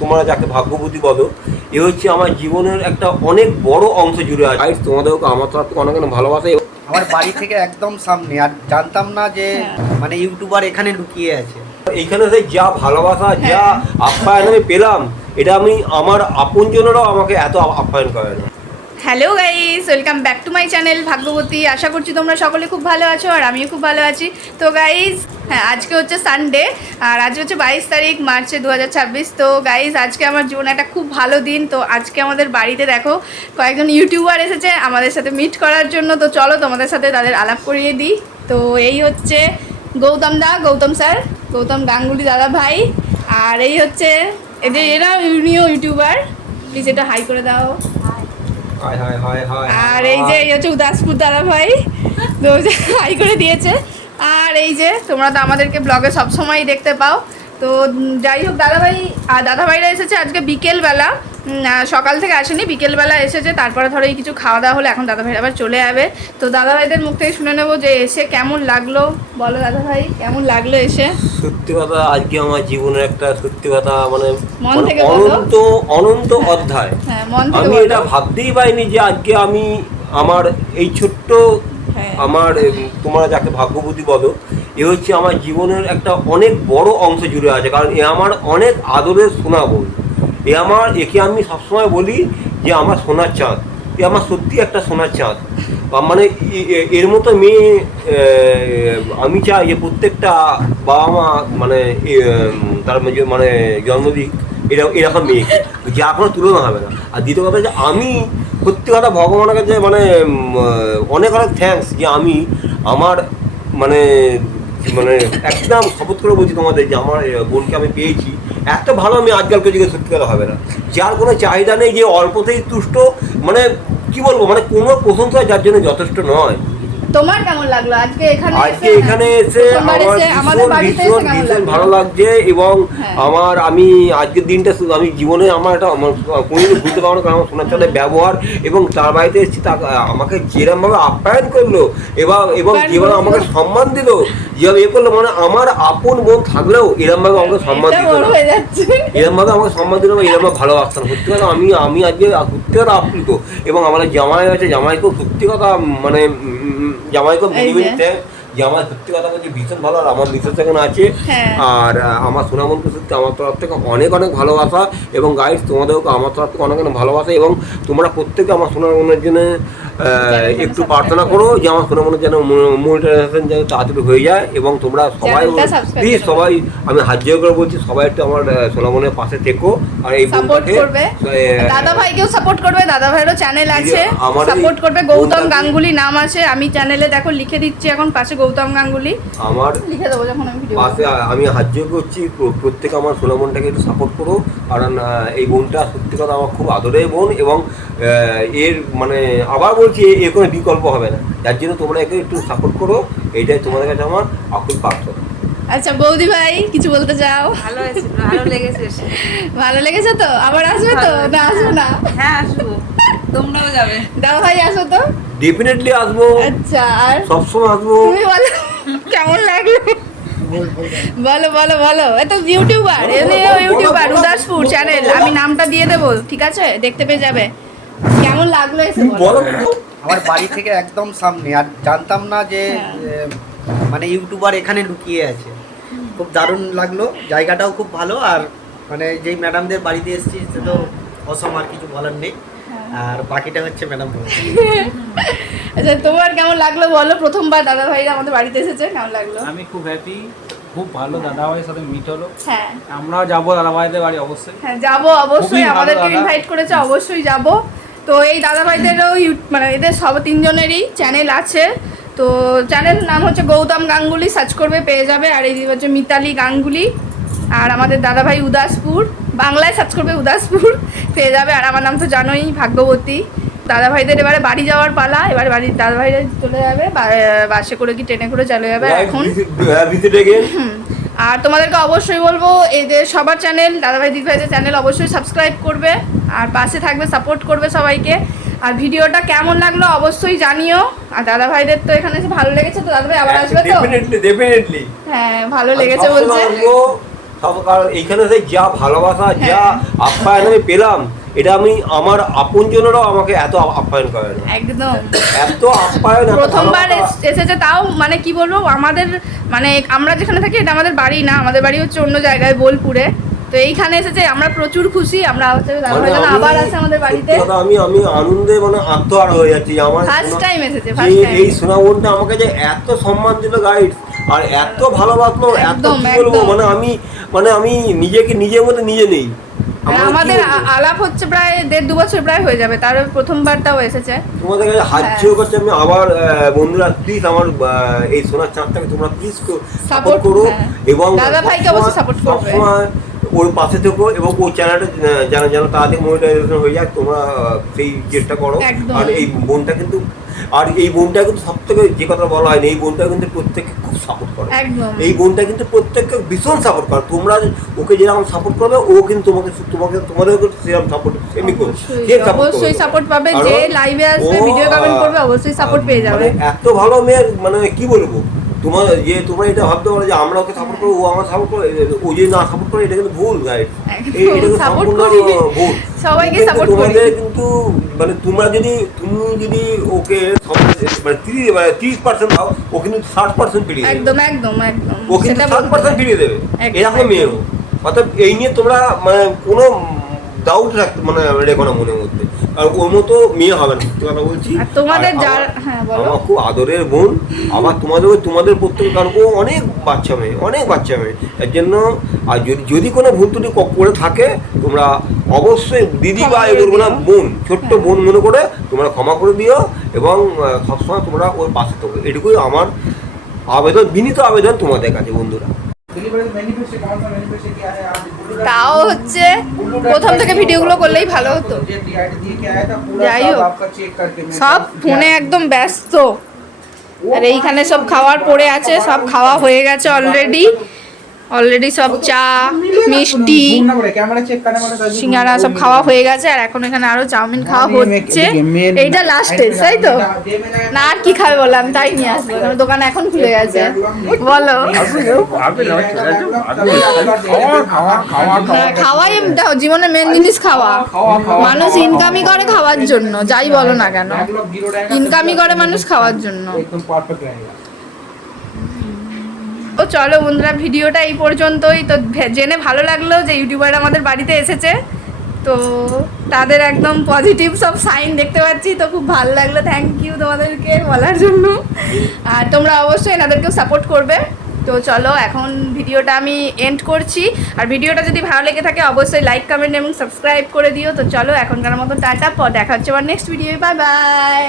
তোমরা যাকে ভাগ্যবতী বলো, এ হচ্ছে আমার জীবনের একটা অনেক বড় অংশ জুড়ে আছে। তোমাদেরকে আমার তরফ থেকে অনেক অনেক ভালোবাসা। আমার বাড়ি থেকে একদম সামনে, আর জানতাম না যে মানে ইউটিউবার এখানে লুকিয়ে আছে। এইখানে যা ভালোবাসা, যা আপ্যায়ন আমি পেলাম, এটা আমি আমার আপনজনেরাও আমাকে এত আপ্যায়ন করে না। Hello guys, welcome back to my channel Bhagyabati. আশা করছি তোমরা সকলে খুব ভালো আছো আর আমিও খুব ভালো আছি। তো গাইস, হ্যাঁ, আজকে হচ্ছে সানডে আর আজকে হচ্ছে 22 তারিখ মার্চে 2026। তো গাইস, আজকে আমার জীবনে একটা খুব ভালো দিন। তো আজকে আমাদের বাড়িতে দেখো কয়েকজন ইউটিউবার এসেছে আমাদের সাথে মিট করার জন্য। তো চলো তোমাদের সাথে তাদের আলাপ করিয়ে দিই। তো এই হচ্ছে গৌতম স্যার, গৌতম গাঙ্গুলি দাদা ভাই। আর এই হচ্ছে এরা ইউটিউবার। প্লিজ এটা হাই করে দাও। আর এই যে এই হচ্ছে উদাসপুর দাদা ভাই, তো হাই করে দিয়েছে। আর এই যে তোমরা তো আমাদেরকে ব্লগে সবসময় দেখতে পাও। তো যাই হোক, দাদাভাইরা এসেছে আজকে বিকেলবেলা, সকাল থেকে আসেনি, বিকেলবেলা এসেছে। তারপরে ধরো এই কিছু খাওয়া দাওয়া হলে এখন দাদাভাই আবার চলে যাবে। তো দাদাভাইদের মুখ থেকে শুনে নেবো যে এসে কেমন লাগলো। বলো দাদাভাই, কেমন লাগলো এসে? সত্যি কথা, আজকে আমার জীবনের একটা সত্যি কথা মানে অনন্ত অধ্যায়। আমি এটা ভাবতেই পারিনি যে আজকে আমি আমার এই ছোট্ট আমার তোমরা যাকে ভাগ্যবতী বলো, এ হচ্ছে আমার জীবনের একটা অনেক বড় অংশ জুড়ে আছে। কারণ এ আমার অনেক আদরের সোনা বোন। একে আমি সবসময় বলি যে আমার সোনার চাঁদ। এ আমার সত্যি একটা সোনার চাঁদ। মানে এর মতো মেয়ে আমি চাই যে প্রত্যেকটা বাবা মা মানে তার মানে জন্মদিক এরকম মেয়ে, যা কোনো তুলনা হবে না। আর দ্বিতীয় কথা যে আমি সত্যি কথা ভগবানের কাছে মানে অনেক অনেক থ্যাঙ্কস যে আমি আমার মানে মানে একদম শপথ করে বলছি তোমাদের যে আমার বোনকে আমি পেয়েছি। এত ভালো আমি আজকালকে যুগে সত্যি কথা হবে না, যার কোনো চাহিদা নেই, যে অল্পতেই তুষ্ট, মানে কি বলবো, মানে কোনো প্রশংসা যার জন্য যথেষ্ট নয়। তোমার কেমন লাগলো আজকে এখানে এসে? আমার ভীষণ ভালো লাগছে। এবং আমি আজকের দিনটা শুধু আমি জীবনে আমার একটা কোনোদিন বুঝতে পারবো না, কারণ আমার সোনার চাঁদের ব্যবহার এবং তার বাড়িতে এসেছি, তা আমাকে যেরকমভাবে আপ্যায়ন করলো এবং যেভাবে আমাকে সম্মান দিল, যেভাবে এ করলো, মানে আমার আপন বোন থাকলেও এরকমভাবে আমাকে সম্মান দিল না, এরকমভাবে আমাকে সম্মান দিল না, এরকমভাবে ভালোবাসতাম। সত্যি কথা আমি আজকে সত্যি কথা আপ্লুত। এবং আমাদের জামাই আছে, জামাইকেও সত্যি কথা মানে জামাইকে জামাই সত্যি কথা বলছি ভীষণ ভালো। আর আমার মিসেস এখানে আছে। আর আমার সোনামনকে সত্যি আমার তরফ থেকে অনেক অনেক ভালোবাসা। এবং গাইস, তোমাদেরকে আমার তরফ থেকে অনেক অনেক ভালোবাসা। এবং তোমরা প্রত্যেকে আমার সোনামনের জন্য একটু প্রার্থনা করো যে আমার সোনামনের যেন মনিটাইজেশন যেন তাড়াতাড়ি হয়ে যায়। এবং তোমরা সবাই প্লিজ, সবাই আমি হাত জোড় করে বলছি, সবাই একটু আমার সোনামনের পাশে থেকো। আর এই সাপোর্ট করবে, দাদা ভাইকেও সাপোর্ট করবে। দাদা ভাইয়েরও চ্যানেল আছে, সাপোর্ট করবে। গৌতম গাঙ্গুলি নাম আছে, আমি চ্যানেলে দেখো লিখে দিচ্ছি এখন পাশে গৌতম গাঙ্গুলি। আমার লিখে দেবো যখন আমি ভিডিও পাশে। আমি হাত জোড় করছি, প্রত্যেকে আমার সোনামনটাকে একটু সাপোর্ট করো। কারণ এই বোনটা সত্যি কথা আমার খুব আদরের বোন। এবং এর মানে আবার বলছি, এর কোনো বিকল্প হবে না। যার জন্য তোমরা একে একটু সাপোর্ট করো, এইটাই তোমাদের কাছে আমার আকুল প্রার্থনা। আচ্ছা বৌদি ভাই, কিছু বলতে চাও? ভালো লেগেছে তো? আবার আসবে তো? না আসবে না? হ্যাঁ আসবো, তোমরাও যাবে। দাদা ভাই আসো তো? ডেফিনেটলি আসবো। আচ্ছা, আর সবসময় আসবো। তুমি বলো কেমন লাগলো? বলো বলো বলো। এটা ইউটিউবার, ইউটিউবার উদাসপুর চ্যানেল, আমি নামটা দিয়ে দেবো, ঠিক আছে? দেখতে পেয়ে যাবে। কেমন লাগলো এসে বলো। আমার বাড়ি থেকে একদম সামনে, আর জানতাম না যে মানে ইউটিউবার এখানে লুকিয়ে আছে। খুব দারুণ লাগলো, জায়গাটাও খুব ভালো। আর মানে যেই ম্যাডামদের বাড়িতে এসেছি সে তো অসম, আর কিছু বলার নেই। আর বাকিটা হচ্ছে ম্যাডাম। আচ্ছা, তোমার কেমন লাগলো বলো? প্রথমবার দাদা ভাইরা আমাদের বাড়িতে এসেছে, কেমন লাগলো? আমি খুব হ্যাপি, খুব ভালো। দাদা ভাইয়ের সাথে মিট হলো। হ্যাঁ, আমরাও যাবো দাদা ভাইদের বাড়ি অবশ্যই। হ্যাঁ যাবো অবশ্যই, আমাদেরকে ইনভাইট করেছে, অবশ্যই যাব। তো এই দাদা ভাইদেরও মানে এদের সব তিনজনেরই চ্যানেল আছে। তো চ্যানেল নাম হচ্ছে গৌতম গাঙ্গুলি, সার্চ করবে পেয়ে যাবে। আর এই হচ্ছে মিতালি গাঙ্গুলি। আর আমাদের দাদা ভাই উদাসপুর, বাংলায় সার্চ করবে উদাসপুর পেয়ে যাবে। আর আমার নাম তো জানোই, ভাগ্যবতী। দাদা ভাইদের এবারে বাড়ি যাওয়ার পালা। এবার বাড়ির দাদা ভাইরা চলে যাবে, বাসে করে কি ট্রেনে করে চলে যাবে এখন। আর তোমাদেরকে অবশ্যই বলবো, এদের সবার চ্যানেল, দাদাভাই দিদিভাইদের চ্যানেল অবশ্যই সাবস্ক্রাইব করবে আর পাশে থাকবে, সাপোর্ট করবে সবাইকে। আর ভিডিওটা কেমন লাগলো অবশ্যই জানিও। আর দাদা ভাইদের তো এখানে এসে ভালো লেগেছে, তো দাদা ভাই আবার আসবে তো? ডেফিনেটলি। হ্যাঁ, ভালো লেগেছে বলছে। কারণ এইখানে সেই যা ভালোবাসা যা আপ্যায়ন আমি পেলাম, এটা আমি আমার আপনজনেরাও আমাকে এত আপ্যায়ন করে না, একদম এত আপ্যায়ন, এত প্রথমবার ভালোবাসা। এসেছে, তাও মানে কি বলবো, আমাদের মানে আমরা যেখানে থাকি এটা আমাদের বাড়ি না, আমাদের বাড়ি হচ্ছে অন্য জায়গায় বোলপুরে। তো এইখানে এসেছে, আমরা প্রচুর খুশি। আমরা হচ্ছে মানে আবার আসে আমাদের বাড়িতে, সত্যি কথা আমি আনন্দে মানে আত্মহারা হয়ে যাচ্ছি যে আমার ফার্স্ট টাইম এসেছে, যে ফার্স্ট টাইম। এই সোনাবনটা আমাকে যে এত সম্মান দিল গাইড, আর এত ভালোবাসলো, এত একদম, কি বলবো, একদম। মানে আমি নিজেকে নিজের মধ্যে নিজে নেই। আমার কি আমাদের বলবো? আলাপ হচ্ছে প্রায় 1.5-2 বছর প্রায় হয়ে যাবে, তার প্রথমবারটাও এসেছে। তোমাদের কাছে হাত জোর করছে আমি আবার, বন্ধুরা প্লিজ আমার এই সোনার চাঁদটাকে তোমরা প্লিজ সাপোর্ট করো, হ্যাঁ। এবং দাদা ভাইকে অবশ্যই support করবে। সবসময় ওর পাশে থেকো, এবং ওই চ্যানেলটা যেন তাড়াতাড়ি মনিটাইজেশন হয়ে যায়, তোমরা সেই চেষ্টা করো। একদম। আর এই বোনটা কিন্তু সব থেকে যে কথা বলা হয়নি, এই বোনটা কিন্তু প্রত্যেককে খুব সাপোর্ট করে, একদম। এই বোনটা কিন্তু প্রত্যেককে ভীষণ সাপোর্ট করে। তোমরা ওকে যেরকম সাপোর্ট করবে, ও কিন্তু তোমাদের সেরকম সাপোর্ট সেমি করবে, অবশ্যই সাপোর্ট পাবে, যে লাইভে আসবে, ভিডিও কমেন্ট করবে, অবশ্যই সাপোর্ট পেয়ে যাবে। মানে এত ভালো মেয়ের, মানে কি বলবো, তোমরা এটা ভাবতে পারো যে আমরা ওকে সাপোর্ট করবো, ও আমার সাপোর্ট করে, ও যদি না সাপোর্ট করে, এটা কিন্তু ভুল গাইড, একদম, এটা কিন্তু support সম্পূর্ণ করি। ভুল। সবাইকে কিন্তু support করি। তোমাদের কিন্তু মানে তুমি যদি ওকে মানে 30% দাও, ও কিন্তু 60% ফিরিয়ে দেবে, একদম একদম একদম, ও কিন্তু সেটা 60% ফিরিয়ে দেবে, একদম, এরকম একদম। মেয়েও। অর্থাৎ এই নিয়ে তোমরা মানে কোনো ডাউট রাখতে মানে রেখো না মনের মধ্যে, আর ওর মতো মেয়ে হবে না, সত্যি কথা বলছি। আর তোমাদের আর যার, আমার- হ্যাঁ বলো। আমার খুব আদরের বোন, আবার তোমাদের প্রত্যেক, কারণ ও অনেক বাচ্চা মেয়ে, তার জন্য। আর যদি কোনো ভুল ত্রুটি করে থাকে, তোমরা অবশ্যই দিদি বা ক্ষমা করে বলবো না, দিও। বোন, ছোট্ট হ্যাঁ। বোন মনে করে তোমরা ক্ষমা করে দিও, এবং সবসময় তোমরা ওর পাশে থাকো, এটুকুই আমার আবেদন, বিনীত আবেদন তোমাদের কাছে বন্ধুরা। তাও হচ্ছে প্রথম থেকে ভিডিওগুলো করলেই ভালো হতো। যাই হোক, সব ফোনে একদম ব্যস্ত। আর এইখানে সব খাওয়ার পড়ে আছে, সব খাওয়া হয়ে গেছে অলরেডি সব চা, মিষ্টি, সিঙ্গারা সব খাওয়া হয়ে গেছে, আর এখন এখানে আরো চাউমিন খাওয়া হচ্ছে। এইটা লাস্টে, তাই তো? না আর কি খাবে বলো, আমি তাই নিয়ে আসবো, আমার দোকান এখন খুলে গেছে। বলো, হ্যাঁ, খাওয়াই জীবনের মেন জিনিস, খাওয়া। মানুষ ইনকামই করে খাওয়ার জন্য, যাই বলো না কেন, ইনকামই করে মানুষ খাওয়ার জন্য। তো চলো বন্ধুরা, ভিডিওটা এই পর্যন্তই। তো জেনে ভালো লাগলো যে ইউটিউবার আমাদের বাড়িতে এসেছে, তো তাদের একদম পজিটিভ সব সাইন দেখতে পাচ্ছি, তো খুব ভালো লাগলো। থ্যাংক ইউ তোমাদেরকে বলার জন্য, আর তোমরা অবশ্যই এনাদেরকেও সাপোর্ট করবে। তো চলো, এখন ভিডিওটা আমি এন্ড করছি, আর ভিডিওটা যদি ভালো লেগে থাকে অবশ্যই লাইক, কমেন্ট এবং সাবস্ক্রাইব করে দিও। তো চলো, এখনকার মতো টাটা, দেখা হচ্ছে আবার নেক্সট ভিডিও, বাই বাই।